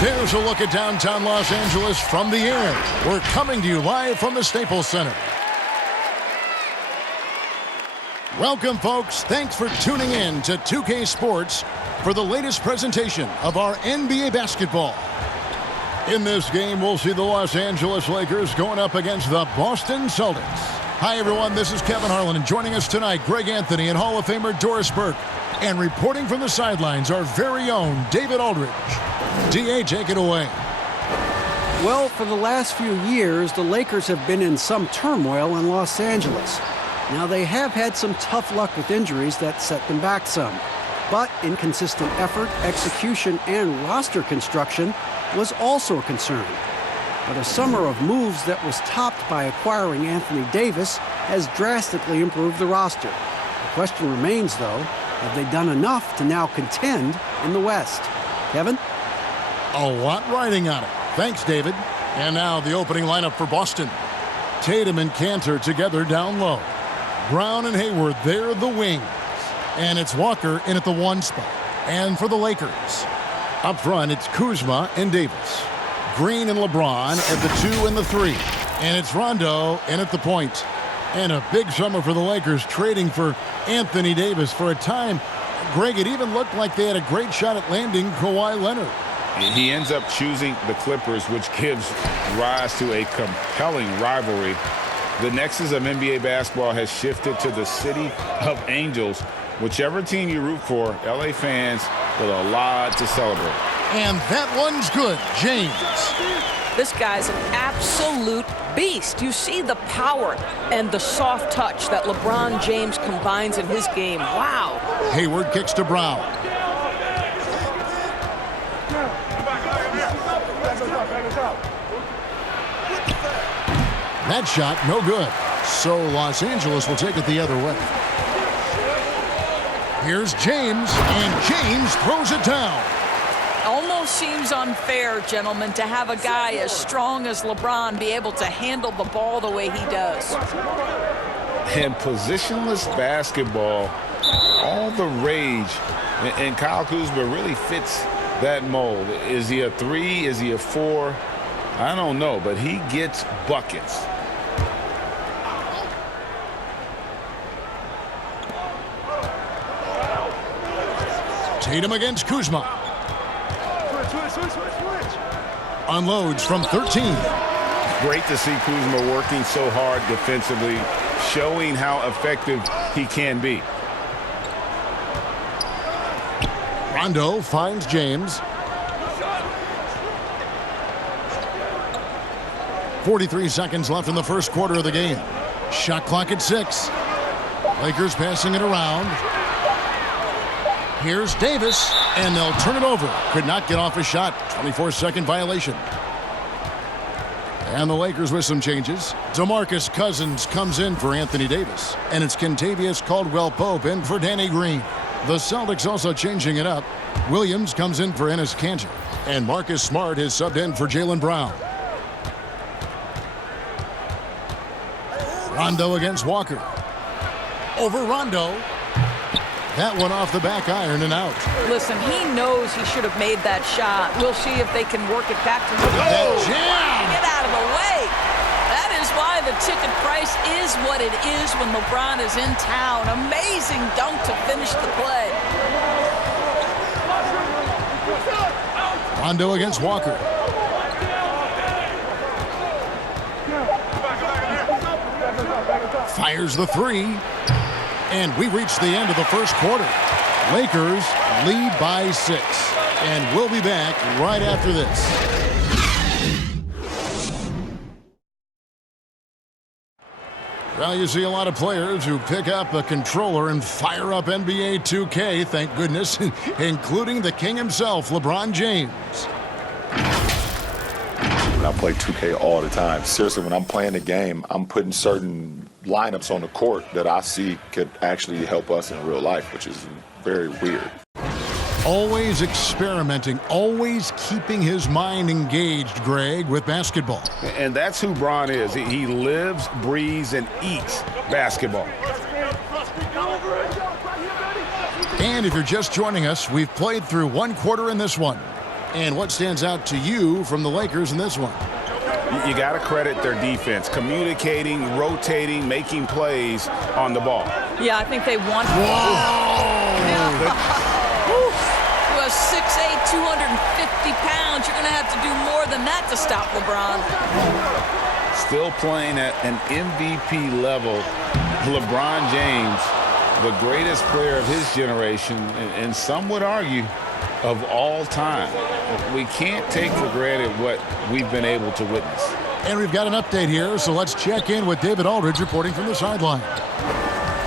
There's a look at downtown Los Angeles from the air. We're coming to you live from the Staples Center. Welcome, folks. Thanks for tuning in to 2K Sports for the latest presentation of our NBA basketball. In this game, we'll see the Los Angeles Lakers going up against the Boston Celtics. Hi, everyone. This is Kevin Harlan, and joining us tonight, Greg Anthony and Hall of Famer Doris Burke. And reporting from the sidelines, our very own David Aldridge. DA, take it away. Well, for the last few years, the Lakers have been in some turmoil in Los Angeles. Now, they have had some tough luck with injuries that set them back some. But inconsistent effort, execution, and roster construction was also a concern. But a summer of moves that was topped by acquiring Anthony Davis has drastically improved the roster. The question remains, though, have they done enough to now contend in the West? Kevin? A lot riding on it. Thanks, David. And now the opening lineup for Boston. Tatum and Cantor together down low. Brown and Hayward, they're the wings. And it's Walker in at the 1 spot. And for the Lakers, up front, it's Kuzma and Davis. Green and LeBron at the 2 and the 3. And it's Rondo in at the point. And a big summer for the Lakers, trading for Anthony Davis. For a time, Greg, it even looked like they had a great shot at landing Kawhi Leonard. He ends up choosing the Clippers, which gives rise to a compelling rivalry. The nexus of NBA basketball has shifted to the city of angels. Whichever team you root for, LA fans with a lot to celebrate. And that one's good, James. This guy's an absolute beast. You see the power and the soft touch that LeBron James combines in his game. Wow. Hayward kicks to Brown. That shot, no good. So Los Angeles will take it the other way. Here's James, and James throws it down. Almost seems unfair, gentlemen, to have a guy as strong as LeBron be able to handle the ball the way he does. And positionless basketball, all the rage, and Kyle Kuzma really fits that mold. Is he a 3? Is he a 4? I don't know, but he gets buckets. Tatum against Kuzma. Unloads from 13. Great to see Kuzma working so hard defensively, showing how effective he can be. Rondo finds James. 43 seconds left in the first quarter of the game. Shot clock at 6. Lakers passing it around. Here's Davis, and they'll turn it over. Could not get off a shot. 24-second violation. And the Lakers with some changes. DeMarcus Cousins comes in for Anthony Davis. And it's Kentavious Caldwell-Pope in for Danny Green. The Celtics also changing it up. Williams comes in for Enes Kanter. And Marcus Smart is subbed in for Jaylen Brown. Rondo against Walker. Over Rondo. That one off the back iron and out. Listen, he knows he should have made that shot. We'll see if they can work it back to him. That jam! Get out of the way. That is why the ticket price is what it is when LeBron is in town. Amazing dunk to finish the play. Rondo against Walker. Fires the 3. And we reach the end of the first quarter. Lakers lead by 6. And we'll be back right after this. Well, you see a lot of players who pick up a controller and fire up NBA 2K, thank goodness, including the king himself, LeBron James. I play 2K all the time. Seriously, when I'm playing the game, I'm putting certain lineups on the court that I see could actually help us in real life, which is very weird. Always experimenting, always keeping his mind engaged, Greg, with basketball. And that's who Bron is. He lives, breathes, and eats basketball. And if you're just joining us, we've played through one quarter in this one. And what stands out to you from the Lakers in this one? You got to credit their defense, communicating, rotating, making plays on the ball. Yeah, I think they want. To a 6'8", 250 pounds, you're going to have to do more than that to stop LeBron. Still playing at an MVP level, LeBron James, the greatest player of his generation, and some would argue of all time. We can't take for granted what we've been able to witness. And we've got an update here, so let's check in with David Aldridge reporting from the sideline.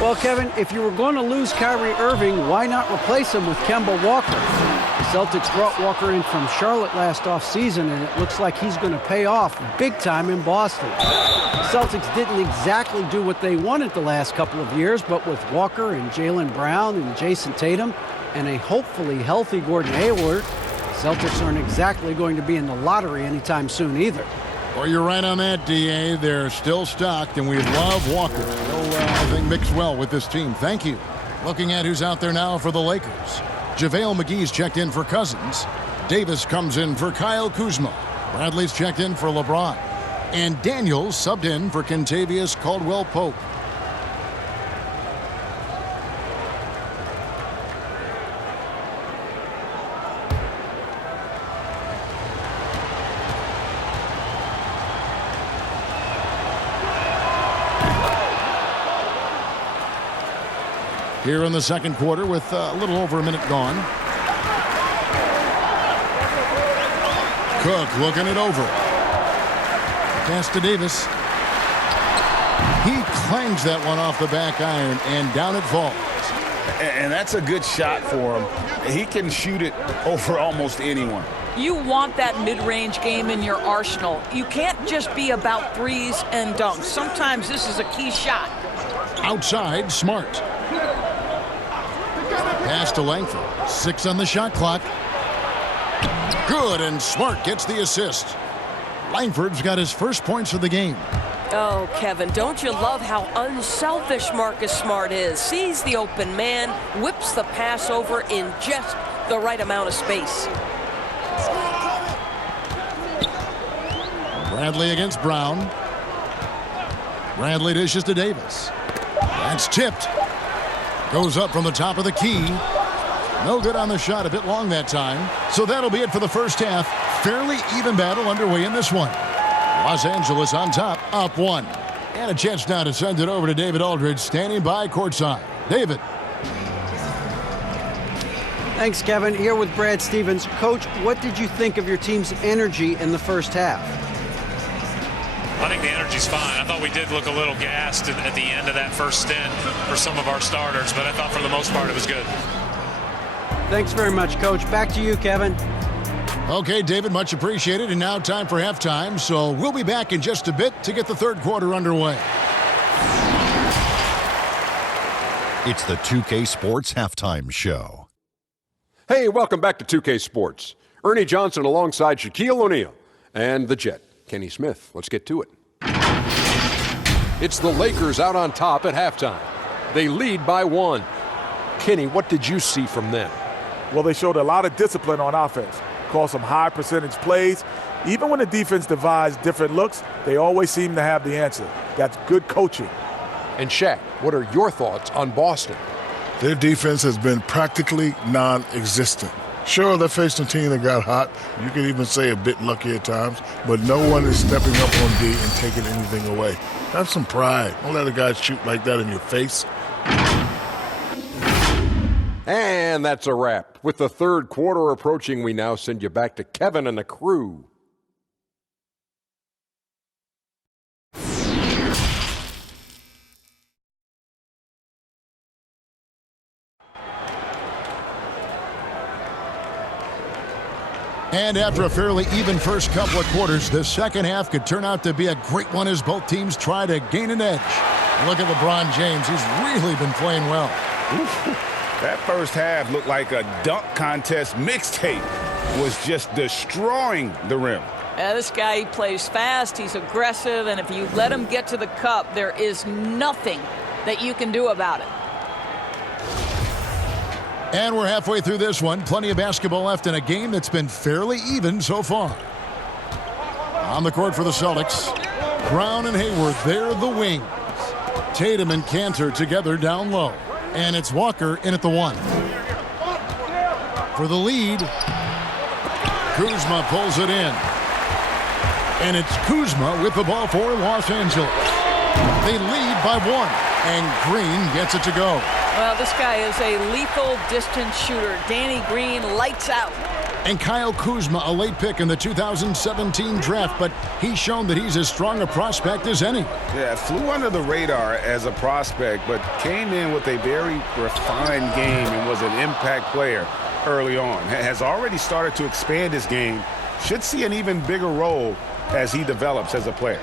Well, Kevin, if you were going to lose Kyrie Irving, why not replace him with Kemba Walker? The Celtics brought Walker in from Charlotte last offseason, and it looks like he's going to pay off big time in Boston. The Celtics didn't exactly do what they wanted the last couple of years, but with Walker and Jaylen Brown and Jason Tatum and a hopefully healthy Gordon Hayward, Celtics aren't exactly going to be in the lottery anytime soon either. Well, you're right on that, D.A. They're still stocked, and we love Walker. He'll, I think, mix well with this team. Thank you. Looking at who's out there now for the Lakers. JaVale McGee's checked in for Cousins. Davis comes in for Kyle Kuzma. Bradley's checked in for LeBron. And Daniels subbed in for Kentavious Caldwell-Pope. Here in the second quarter with a little over a minute gone. Cook looking it over. Pass to Davis. He clangs that one off the back iron, and down it falls. And that's a good shot for him. He can shoot it over almost anyone. You want that mid-range game in your arsenal. You can't just be about threes and dunks. Sometimes this is a key shot. Outside, Smart. Pass to Langford. 6 on the shot clock. Good, and Smart gets the assist. Langford's got his first points of the game. Oh, Kevin, don't you love how unselfish Marcus Smart is? Sees the open man, whips the pass over in just the right amount of space. Bradley against Brown. Bradley dishes to Davis. That's tipped. Goes up from the top of the key. No good on the shot, a bit long that time. So that'll be it for the first half. Fairly even battle underway in this one. Los Angeles on top, up 1. And a chance now to send it over to David Aldridge, standing by courtside. David. Thanks, Kevin. Here with Brad Stevens. Coach, what did you think of your team's energy in the first half? I think the energy's fine. I thought we did look a little gassed at the end of that first stint for some of our starters, but I thought for the most part it was good. Thanks very much, Coach. Back to you, Kevin. Okay, David, much appreciated. And now time for halftime, so we'll be back in just a bit to get the third quarter underway. It's the 2K Sports Halftime Show. Hey, welcome back to 2K Sports. Ernie Johnson alongside Shaquille O'Neal and the Jet, Kenny Smith. Let's get to it. It's the Lakers out on top at halftime. They lead by 1. Kenny, what did you see from them? Well, they showed a lot of discipline on offense. Called some high percentage plays. Even when the defense devised different looks, they always seem to have the answer. That's good coaching. And Shaq, what are your thoughts on Boston? Their defense has been practically non-existent. Sure, they're facing a team that got hot. You could even say a bit lucky at times, but no one is stepping up on D and taking anything away. Have some pride. Don't let a guy shoot like that in your face. And that's a wrap. With the third quarter approaching, we now send you back to Kevin and the crew. And after a fairly even first couple of quarters, the second half could turn out to be a great one as both teams try to gain an edge. Look at LeBron James. He's really been playing well. That first half looked like a dunk contest mixtape. Was just destroying the rim. This guy, he plays fast, he's aggressive, and if you let him get to the cup, there is nothing that you can do about it. And we're halfway through this one. Plenty of basketball left in a game that's been fairly even so far. On the court for the Celtics, Brown and Hayward, they're the wings. Tatum and Cantor together down low. And it's Walker in at the 1. For the lead, Kuzma pulls it in. And it's Kuzma with the ball for Los Angeles. They lead by 1, and Green gets it to go. Well, this guy is a lethal distance shooter. Danny Green lights out. And Kyle Kuzma, a late pick in the 2017 draft, but he's shown that he's as strong a prospect as any. Yeah, flew under the radar as a prospect, but came in with a very refined game and was an impact player early on. Has already started to expand his game. Should see an even bigger role as he develops as a player.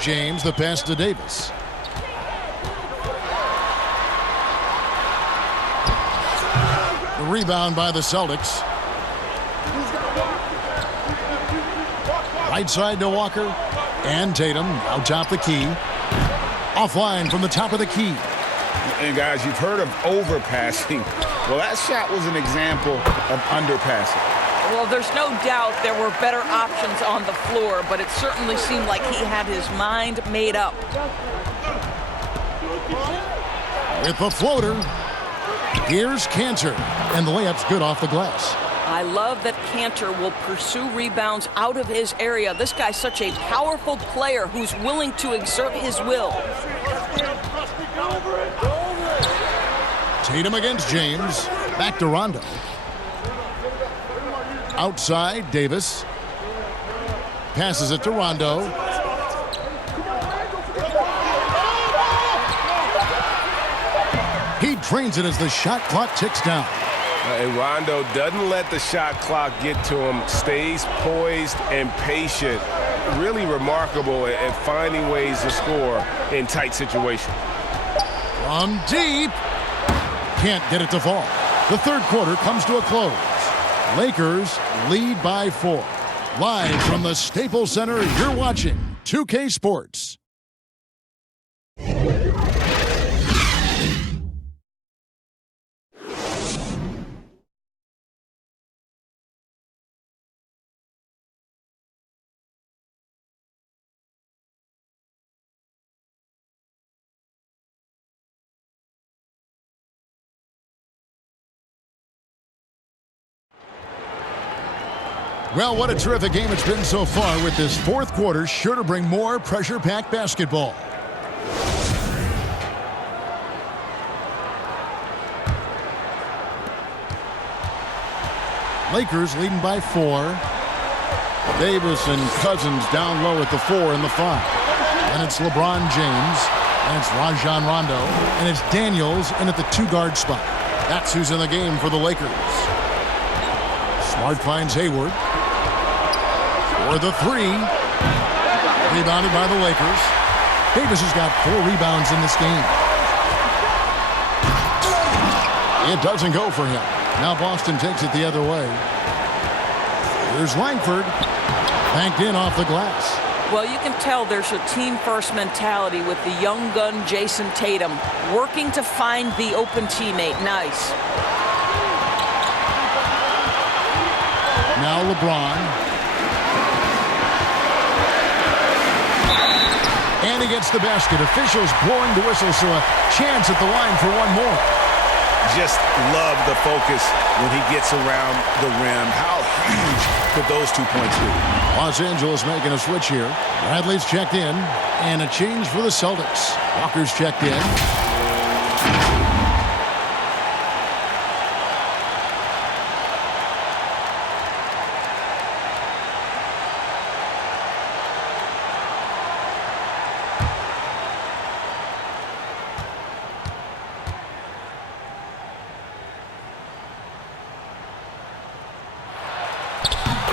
James, the pass to Davis. The rebound by the Celtics. Right side to Walker. And Tatum out top the key. Offline from the top of the key. And guys, you've heard of overpassing. Well, that shot was an example of underpassing. Well, there's no doubt there were better options on the floor, but it certainly seemed like he had his mind made up. With the floater, here's Cantor, and the layup's good off the glass. I love that Cantor will pursue rebounds out of his area. This guy's such a powerful player who's willing to exert his will. Tatum against James. Back to Rondo. Outside, Davis. Passes it to Rondo. He drains it as the shot clock ticks down. And Rondo doesn't let the shot clock get to him, stays poised and patient. Really remarkable at finding ways to score in tight situations. From deep. Can't get it to fall. The third quarter comes to a close. Lakers lead by 4. Live from the Staples Center, you're watching 2K Sports. Well, what a terrific game it's been so far, with this fourth quarter sure to bring more pressure-packed basketball. Lakers leading by 4. Davis and Cousins down low at the 4 and the 5. And it's LeBron James, and it's Rajon Rondo, and it's Daniels in at the 2-guard spot. That's who's in the game for the Lakers. Smart finds Hayward. For the 3. Rebounded by the Lakers. Davis has got 4 rebounds in this game. It doesn't go for him. Now Boston takes it the other way. Here's Langford. Banked in off the glass. Well, you can tell there's a team-first mentality with the young gun Jason Tatum working to find the open teammate. Nice. Now LeBron. And he gets the basket. Officials blowing the whistle, so a chance at the line for one more. Just love the focus when he gets around the rim. How huge could those 2 points be? Los Angeles making a switch here. Bradley's checked in, and a change for the Celtics. Walker's checked in.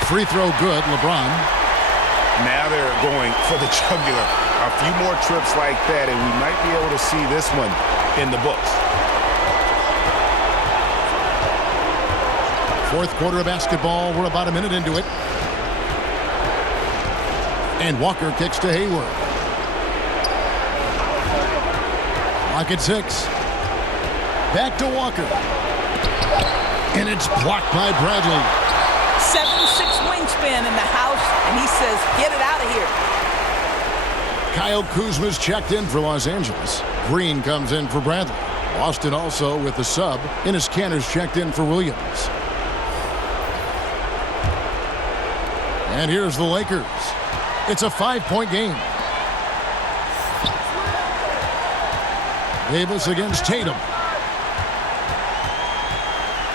Free throw good, LeBron. Now they're going for the jugular. A few more trips like that, and we might be able to see this one in the books. Fourth quarter of basketball. We're about a minute into it. And Walker kicks to Hayward. Clock at 6. Back to Walker. And it's blocked by Bradley. 7'6" wingspan in the house, and he says, get it out of here. Kyle Kuzma's checked in for Los Angeles. Green comes in for Bradley. Boston also with the sub. Enes Kanter's checked in for Williams. And here's the Lakers. It's a 5-point game. Davis against Tatum.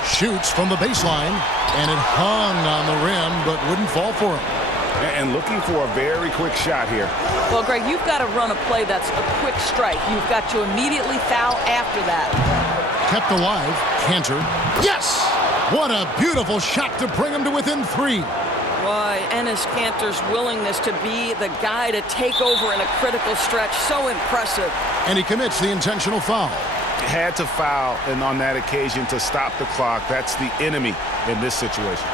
Shoots from the baseline, and it hung on the rim, but wouldn't fall for him. And looking for a very quick shot here. Well, Greg, you've got to run a play that's a quick strike. You've got to immediately foul after that. Kept alive, Kanter. Yes! What a beautiful shot to bring him to within 3. Why, Enes Kanter's willingness to be the guy to take over in a critical stretch, so impressive. And he commits the intentional foul. Had to foul, and on that occasion to stop the clock. That's the enemy in this situation.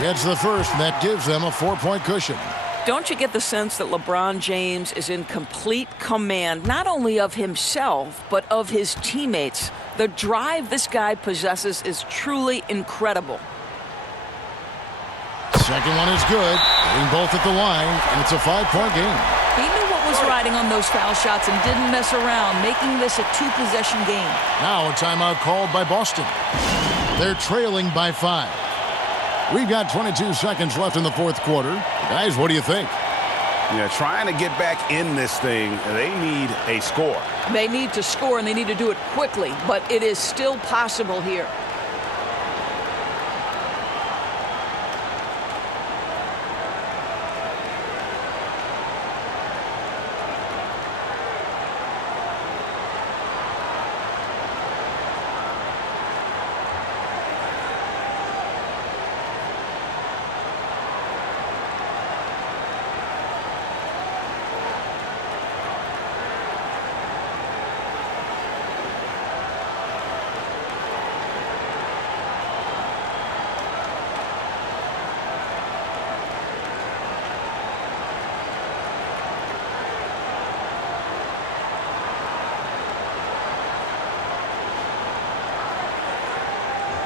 Gets the first, and that gives them a 4-point cushion. Don't you get the sense that LeBron James is in complete command, not only of himself, but of his teammates? The drive this guy possesses is truly incredible. Second one is good. Getting both at the line, and it's a 5-point game. He knew what was riding on those foul shots and didn't mess around, making this a 2-possession game. Now a timeout called by Boston. They're trailing by 5. We've got 22 seconds left in the fourth quarter. Guys, what do you think? Yeah, trying to get back in this thing, they need a score. They need to score, and they need to do it quickly, but it is still possible here.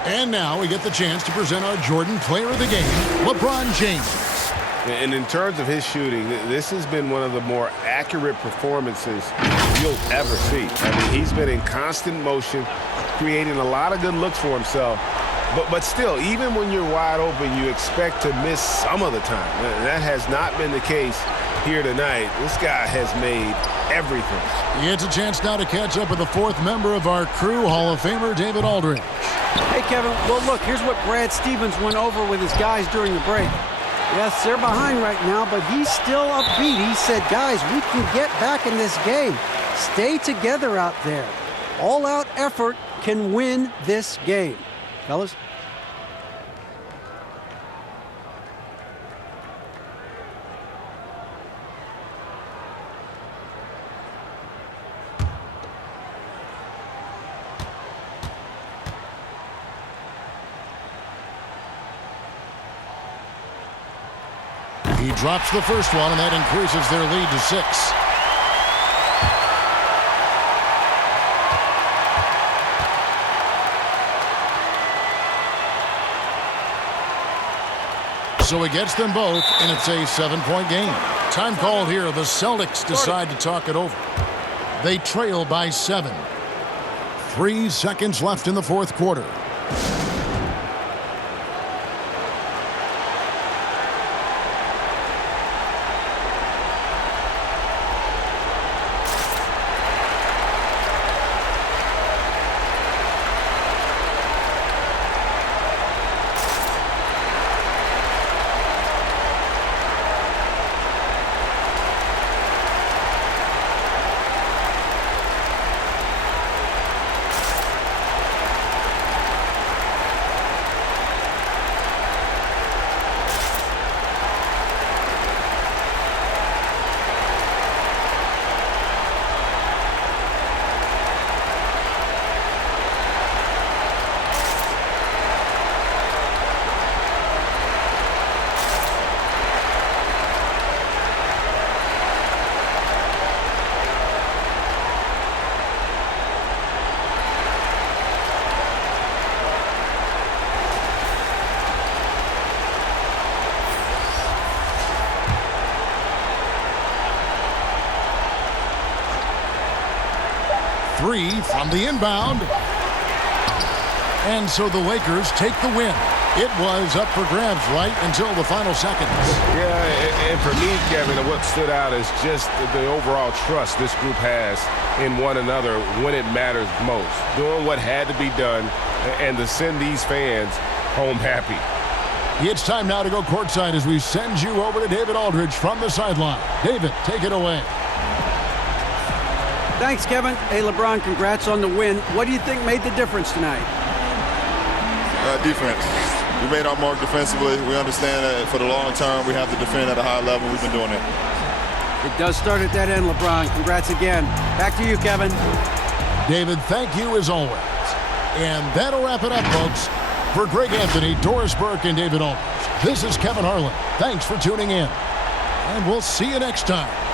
And now we get the chance to present our Jordan Player of the Game, LeBron James. And in terms of his shooting, this has been one of the more accurate performances you'll ever see. I mean, he's been in constant motion, creating a lot of good looks for himself. But still, even when you're wide open, you expect to miss some of the time. That has not been the case here tonight. This guy has made everything. He gets a chance now to catch up with the fourth member of our crew, Hall of Famer David Aldridge. Hey, Kevin, well, look, here's what Brad Stevens went over with his guys during the break. Yes, they're behind right now, but he's still upbeat. He said, guys, we can get back in this game. Stay together out there. All-out effort can win this game. Fellas? He drops the first one, and that increases their lead to 6. So he gets them both, and it's a 7-point game. Time called here. The Celtics decide to talk it over. They trail by 7. 3 seconds left in the fourth quarter. three from the inbound. And so the Lakers take the win. It was up for grabs right until the final seconds. Yeah, and for me, Kevin, what stood out is just the overall trust this group has in one another when it matters most. Doing what had to be done and to send these fans home happy. It's time now to go courtside as we send you over to David Aldridge from the sideline. David, take it away. Thanks, Kevin. Hey, LeBron, congrats on the win. What do you think made the difference tonight? Defense. We made our mark defensively. We understand that for the long term, we have to defend at a high level. We've been doing it. It does start at that end, LeBron. Congrats again. Back to you, Kevin. David, thank you as always. And that'll wrap it up, folks. For Greg Anthony, Doris Burke, and David Aldridge, this is Kevin Harlan. Thanks for tuning in. And we'll see you next time.